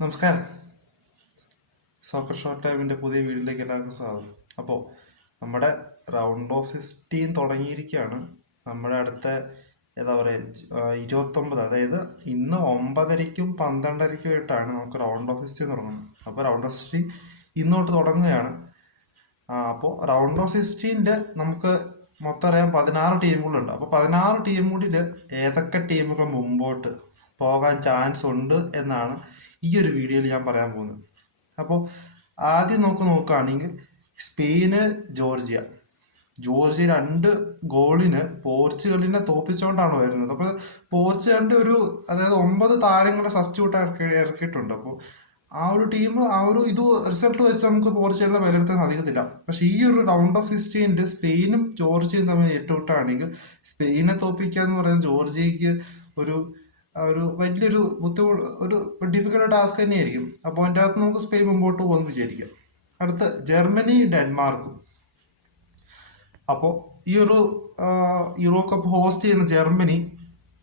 നമസ്കാരം. Soccer short ടൈമിന്റെ പുതിയ വീഡിയോയിലേക്ക് എല്ലാവർക്കും സ്വാഗതം. അപ്പോൾ നമ്മുടെ റൗണ്ട് ഓഫ് സിക്സ്റ്റീൻ തുടങ്ങിയിരിക്കുകയാണ്. നമ്മുടെ അടുത്ത എന്താ പറയുക ഇരുപത്തൊമ്പത് അതായത് ഇന്ന് ഒമ്പതരയ്ക്കും പന്ത്രണ്ടരയ്ക്കും ആയിട്ടാണ് നമുക്ക് റൗണ്ട് ഓഫ് സിക്സ്റ്റീൻ തുടങ്ങുന്നത്. അപ്പോൾ റൗണ്ട് ഓഫ് സിക്സ്റ്റീൻ ഇന്നോട്ട് തുടങ്ങുകയാണ്. അപ്പോൾ റൗണ്ട് ഓഫ് സിക്സ്റ്റീന്റെ നമുക്ക് മൊത്തം അറിയാം പതിനാറ് ടീമുകളുണ്ട്. അപ്പോൾ പതിനാറ് ടീമുകളിൽ ഏതൊക്കെ ടീമുകൾ മുമ്പോട്ട് പോകാൻ ചാൻസ് ഉണ്ട് എന്നാണ് ഈ ഒരു വീഡിയോയിൽ ഞാൻ പറയാൻ പോകുന്നത്. അപ്പോൾ ആദ്യം നമുക്ക് നോക്കുകയാണെങ്കിൽ സ്പെയിന് ജോർജിയ. ജോർജിയ രണ്ട് ഗോളിന് പോർച്ചുഗലിനെ തോപ്പിച്ചുകൊണ്ടാണ് വരുന്നത്. അപ്പോൾ പോർച്ചുഗലിന്റെ ഒരു അതായത് ഒമ്പത് താരങ്ങളെ സബ്സ്റ്റിറ്റ്യൂട്ട് ഇറക്കി ഇറക്കിയിട്ടുണ്ട്. അപ്പോൾ ആ ഒരു ടീം ആ ഒരു ഇത് റിസൾട്ട് വെച്ച് നമുക്ക് പോർച്ചുഗലിനെ വിലയിരുത്താൻ സാധിക്കത്തില്ല. പക്ഷെ ഈ ഒരു റൗണ്ട് ഓഫ് സിക്സ്റ്റീന്റെ സ്പെയിനും ജോർജിയയും തമ്മിൽ ഏറ്റുമുട്ടാണെങ്കിൽ സ്പെയിനെ തോപ്പിക്കുക എന്ന് പറയുന്നത് ജോർജിയയ്ക്ക് ഒരു ഒരു വലിയൊരു ബുദ്ധിമുട്ട് ഒരു ഡിഫിക്കൽട്ട് ടാസ്ക് തന്നെയായിരിക്കും. അപ്പോൾ അതിന്റെ അകത്ത് നമുക്ക് സ്പെയിൻ മുമ്പോട്ട് പോകുമെന്ന് വിചാരിക്കാം. അടുത്ത് ജർമ്മനി ഡെൻമാർക്കും. അപ്പോൾ ഈ ഒരു യൂറോ കപ്പ് ഹോസ്റ്റ് ചെയ്യുന്ന ജർമ്മനി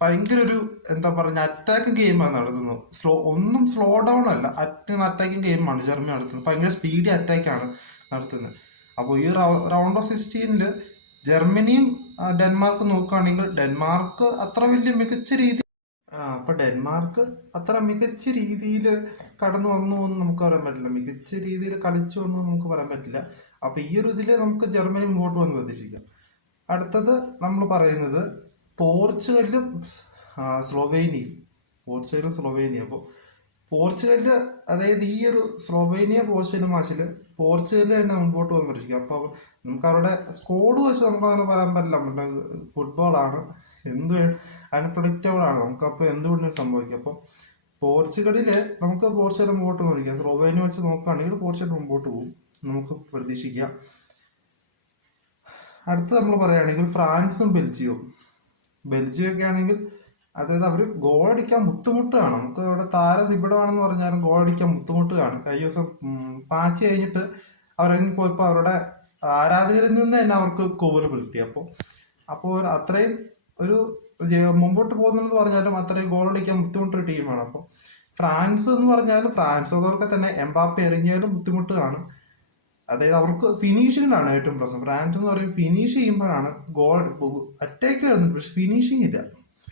ഭയങ്കര ഒരു എന്താ പറയുക അറ്റാക്കിംഗ് ഗെയിമാണ് നടത്തുന്നത്. സ്ലോ ഒന്നും സ്ലോ ഡൗൺ അല്ല. അറ്റാക്കിംഗ് ഗെയിമാണ് ജർമ്മനി നടത്തുന്നത്. ഭയങ്കര സ്പീഡി അറ്റാക്കാണ് നടത്തുന്നത്. അപ്പോൾ ഈ റൗണ്ട് ഓഫ് സിക്സ്റ്റീനിൽ ജർമ്മനിയും ഡെൻമാർക്ക് നോക്കുകയാണെങ്കിൽ ഡെൻമാർക്ക് അത്ര വലിയ മികച്ച രീതി അപ്പൊ ഡെൻമാർക്ക് അത്ര മികച്ച രീതിയിൽ കടന്നു വന്നു എന്ന് നമുക്ക് പറയാൻ പറ്റില്ല. മികച്ച രീതിയിൽ കളിച്ചു എന്ന് നമുക്ക് പറയാൻ പറ്റില്ല. അപ്പൊ ഈ ഒരു ഇതിൽ നമുക്ക് ജർമ്മനി മുമ്പോട്ട് വന്ന് പ്രതീക്ഷിക്കാം. അടുത്തത് നമ്മൾ പറയുന്നത് പോർച്ചുഗലും സ്ലോവേനിയയും. പോർച്ചുഗലും സ്ലോവേനിയ. അപ്പോൾ പോർച്ചുഗൽ അതായത് ഈ ഒരു സ്ലോവേനിയ പോർച്ചുഗലും മാച്ചിൽ പോർച്ചുഗൽ തന്നെ മുമ്പോട്ട് വന്ന് പ്രതീക്ഷിക്കാം. അപ്പോൾ നമുക്ക് അവരുടെ സ്കോഡ് വെച്ച് നമുക്ക് അങ്ങനെ പറയാൻ പറ്റില്ല. ഫുട്ബോളാണ് എന്ത് അൺപ്രഡിക്റ്റബിൾ ആണ്. നമുക്ക് അപ്പോൾ എന്ത് വേണമെങ്കിലും സംഭവിക്കും. അപ്പോൾ പോർച്ചുഗലിൽ നമുക്ക് പോർച്ചുഗൽ മുമ്പോട്ട് നോക്കാം. സ്ലോവേനിയ വെച്ച് നോക്കുകയാണെങ്കിൽ പോർച്ചുഗൽ മുമ്പോട്ട് പോകും. നമുക്ക് പ്രതീക്ഷിക്കാം. അടുത്ത് നമ്മൾ പറയുകയാണെങ്കിൽ ഫ്രാൻസും ബെൽജിയവും. ബെൽജിയം ഒക്കെ ആണെങ്കിൽ അതായത് അവർ ഗോൾ അടിക്കാൻ ബുദ്ധിമുട്ടാണ്. നമുക്ക് ഇവിടെ താരനിബിഡമാണെന്ന് പറഞ്ഞാലും ഗോൾ അടിക്കാൻ കാണും കഴിഞ്ഞ ദിവസം പാച്ച് കഴിഞ്ഞിട്ട് അവരിറങ്ങി പോയപ്പോൾ അവരുടെ ആരാധകരിൽ നിന്ന് തന്നെ അവർക്ക് കോവൽ കിട്ടി. അപ്പോൾ അപ്പോൾ അത്രയും ഒരു മുമ്പോട്ട് പോകുന്നെന്ന് പറഞ്ഞാലും അത്രയും ഗോൾ അടിക്കാൻ ബുദ്ധിമുട്ടൊരു ടീമാണ് അപ്പോൾ ഫ്രാൻസ് എന്ന് പറഞ്ഞാലും ഫ്രാൻസ് അതോടൊക്കെ തന്നെ എംബാപ്പെ ഇറങ്ങിയാലും ബുദ്ധിമുട്ടാണ് അതായത് അവർക്ക് ഫിനിഷിങ്ങിലാണ് ഏറ്റവും പ്രശ്നം. ഫ്രാൻസ് എന്ന് പറയും ഫിനിഷ് ചെയ്യുമ്പോഴാണ് ഗോൾ അറ്റാക്ക് വരുന്നത്. പക്ഷെ ഫിനിഷിംഗ് ഇല്ല.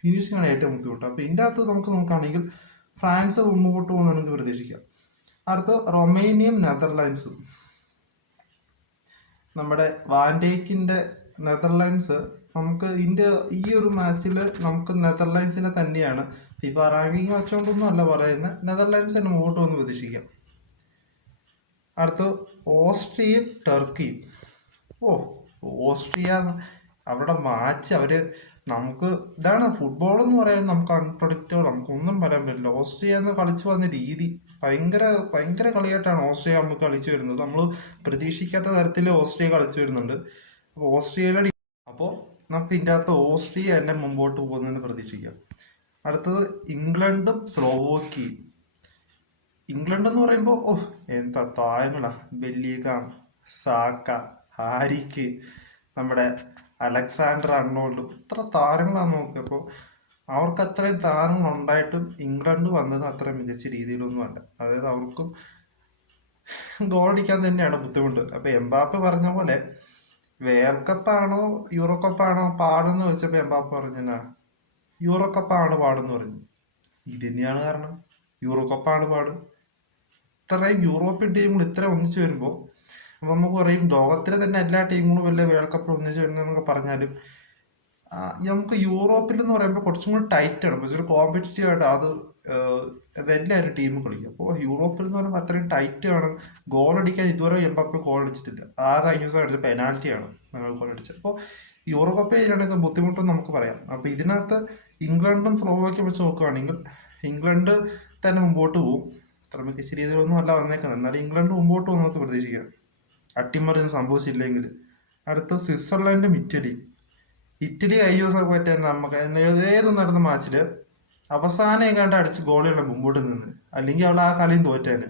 ഫിനിഷിംഗ് ആണ് ഏറ്റവും ബുദ്ധിമുട്ട്. അപ്പോൾ ഇതിന്റെ അകത്ത് നമുക്ക് നോക്കുകയാണെങ്കിൽ ഫ്രാൻസ് മുമ്പോട്ട് പോകുന്ന നമുക്ക് പ്രതീക്ഷിക്കാം അടുത്ത് റൊമേനിയയും നെതർലാൻഡ്സും. നമ്മുടെ വാൻഡേക്കിന്റെ നെതർലാൻഡ്സ് നമുക്ക് ഇന്ത്യ ഈ ഒരു മാച്ചിൽ നമുക്ക് നെതർലാൻഡ്സിനെ തന്നെയാണ്. ഫിഫ റാങ്കിങ് വെച്ചുകൊണ്ടൊന്നും അല്ല പറയുന്നത് നെതർലാൻഡ്സിന് മുമ്പോട്ട് വന്ന് പ്രതീക്ഷിക്കാം. അടുത്ത് ഓസ്ട്രിയയും ടർക്കിയും. ഓ ഓസ്ട്രിയ അവരുടെ മാച്ച് അവർ നമുക്ക് ഇതാണ് ഫുട്ബോൾ എന്ന് പറയാൻ നമുക്ക് അൺപ്രഡിക്റ്റബിൾ നമുക്കൊന്നും പറയാൻ പറ്റില്ല. ഓസ്ട്രിയ എന്ന് കളിച്ചു വന്ന രീതി ഭയങ്കര ഭയങ്കര കളിയായിട്ടാണ് ഓസ്ട്രിയ നമുക്ക് കളിച്ചു വരുന്നത്. നമ്മൾ പ്രതീക്ഷിക്കാത്ത തരത്തിൽ ഓസ്ട്രിയ കളിച്ചു വരുന്നുണ്ട്. അപ്പോൾ ഓസ്ട്രിയയുടെ അപ്പോൾ നമുക്ക് ഇതിന്റെ അകത്ത് ഓസ്ട്രിയ തന്നെ മുമ്പോട്ട് പോകുന്നതെന്ന് പ്രതീക്ഷിക്കാം അടുത്തത് ഇംഗ്ലണ്ടും സ്ലോവോക്കിയും. ഇംഗ്ലണ്ട് എന്ന് പറയുമ്പോൾ ഓ എന്താ താരങ്ങളാ? ബെല്ലിഗാം സാക്ക ഹാരിക്ക് നമ്മുടെ അലക്സാണ്ടർ അണ്ണോൾഡും ഇത്ര താരങ്ങളാണ് നോക്കുക അപ്പോൾ അവർക്ക് അത്രയും താരങ്ങൾ ഉണ്ടായിട്ടും ഇംഗ്ലണ്ട് വന്നത് അത്ര മികച്ച രീതിയിലൊന്നും അല്ല. അതായത് അവർക്കും ഗോൾ അടിക്കാൻ തന്നെയാണ് ബുദ്ധിമുട്ട്. അപ്പോൾ എംബാപ്പെ പറഞ്ഞ പോലെ വേൾഡ് കപ്പാണോ യൂറോ കപ്പാണോ പാടെന്ന് ചോദിച്ചപ്പോൾ എംബാപ്പ പറഞ്ഞാ യൂറോ കപ്പാണ് പാടെന്ന് പറഞ്ഞു. ഇത് തന്നെയാണ് കാരണം. യൂറോ കപ്പാണ് പാട്. ഇത്രയും യൂറോപ്യൻ ടീമുകൾ ഇത്ര ഒന്നിച്ചു വരുമ്പോൾ അപ്പൊ നമുക്ക് പറയും ലോകത്തിലെ തന്നെ എല്ലാ ടീമുകളും വല്ല വേൾഡ് കപ്പിൽ ഒന്നിച്ചു വരുന്നതെന്നൊക്കെ പറഞ്ഞാലും നമുക്ക് യൂറോപ്പിൽ എന്ന് പറയുമ്പോൾ കുറച്ചും കൂടി ടൈറ്റ് ആണ് പക്ഷേ ഒരു കോമ്പറ്റീറ്റീവ് ആയിട്ട് അത് എല്ലാവരും ടീം കളിക്കും. അപ്പോൾ യൂറോപ്പിൽ എന്ന് പറയുമ്പോൾ അത്രയും ടൈറ്റ് ആണ്. ഗോൾ അടിക്കാൻ ഇതുവരെ എംബാപ്പെ ഗോൾ അടിച്ചിട്ടില്ല. ആ കഴിഞ്ഞ ദിവസം അടിച്ച പെനാൽറ്റിയാണ് ഞങ്ങൾ ഗോൾ അടിച്ചത്. അപ്പോൾ യൂറോ കപ്പ് ചെയ്യുകയാണെങ്കിൽ ബുദ്ധിമുട്ടെന്ന് നമുക്ക് പറയാം. അപ്പോൾ ഇതിനകത്ത് ഇംഗ്ലണ്ടും സ്ലോവാക്കിയും വെച്ച് നോക്കുകയാണെങ്കിൽ ഇംഗ്ലണ്ട് തന്നെ മുമ്പോട്ട് പോകും അത്ര മികച്ച രീതിയിലൊന്നും അല്ല വന്നേക്കുന്നത്. എന്നാലും ഇംഗ്ലണ്ട് മുമ്പോട്ട് പോകും നമുക്ക് പ്രതീക്ഷിക്കാം. അട്ടിമറിയൊന്നും സംഭവിച്ചില്ലെങ്കിൽ. അടുത്ത സ്വിറ്റ്സർലൻഡും ഇറ്റലി. ഇറ്റലി കഴിഞ്ഞ ദിവസം പറ്റാൻ നമുക്ക് ഏത് നടന്ന മാച്ചിൽ അവസാനം ഏകാണ്ട് അടിച്ച് ഗോളിയുള്ള മുമ്പോട്ട് നിന്ന്. അല്ലെങ്കിൽ അവൾ ആ കളിയും തോറ്റാന്.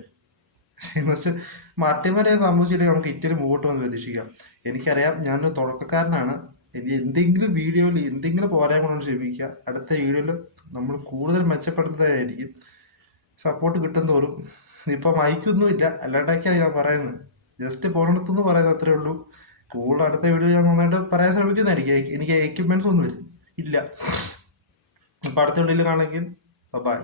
എന്ന് വെച്ചാൽ മാറ്റം സംഭവിച്ചില്ലെങ്കിൽ നമുക്ക് ഇറ്റലി മുമ്പോട്ട് വന്ന് പ്രതീക്ഷിക്കാം. എനിക്കറിയാം ഞാനൊരു തുടക്കക്കാരനാണ്. എന്തെങ്കിലും വീഡിയോയിൽ എന്തെങ്കിലും പോരായ്മ കൊണ്ട് ക്ഷമിക്കുക. അടുത്ത വീഡിയോയിൽ നമ്മൾ കൂടുതൽ മെച്ചപ്പെടുന്നതായിരിക്കും സപ്പോർട്ട് കിട്ടും തോറും. ഇപ്പം മൈക്കൊന്നുമില്ല അല്ലാണ്ടൊക്കെയാണ് ഞാൻ പറയുന്നത്. ജസ്റ്റ് ഫോണെടുത്തെന്ന് പറയുന്നത് അത്രേ ഉള്ളൂ. കൂടുതൽ അടുത്ത വീഡിയോ ഞാൻ നന്നായിട്ട് പറയാൻ ശ്രമിക്കുന്നതായിരിക്കും. എനിക്ക് എക്യുപ്മെന്റ്സ് ഒന്നും ഇല്ല. ഇല്ല അപ്പം അടുത്ത വീഡിയോയിൽ ബൈ.